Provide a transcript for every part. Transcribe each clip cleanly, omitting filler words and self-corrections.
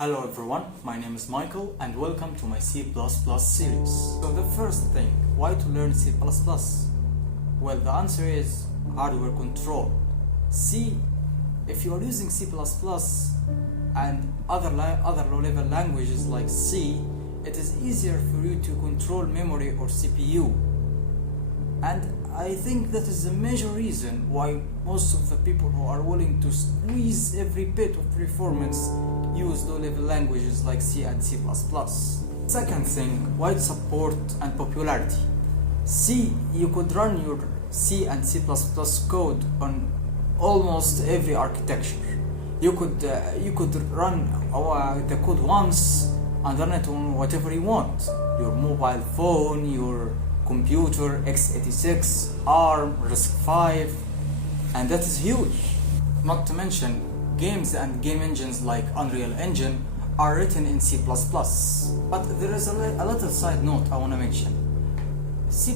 Hello everyone, my name is Michael and welcome to my C++ series. So the first thing, why to learn C++? Well, the answer is hardware control. If you are using C++ and other low-level languages like C, it is easier for you to control memory or CPU. And I think that is the major reason why most of the people who are willing to squeeze every bit of performance use low-level languages like C and C++. Second thing, wide support and popularity. You could run your C and C++ code on almost every architecture. You could run the code once and run it on whatever you want. Your mobile phone, your computer, x86, ARM, RISC-V, and that is huge. Not to mention, games and game engines like Unreal Engine are written in C++. But there is a little side note I want to mention. C++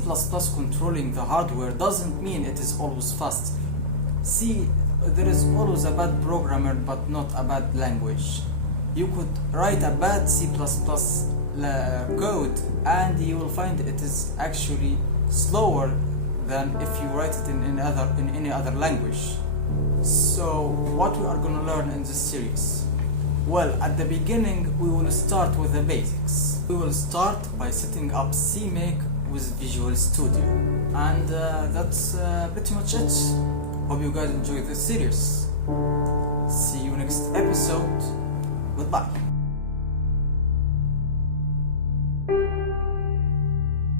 controlling the hardware doesn't mean it is always fast. There is always a bad programmer but not a bad language. You could write a bad C++ code and you will find it is actually slower than if you write it in any other language. So what we are going to learn in this series? Well, at the beginning we will start with the basics. We will start by setting up CMake with Visual Studio, and that's pretty much it. Hope you guys enjoy this series. See you next episode. Goodbye.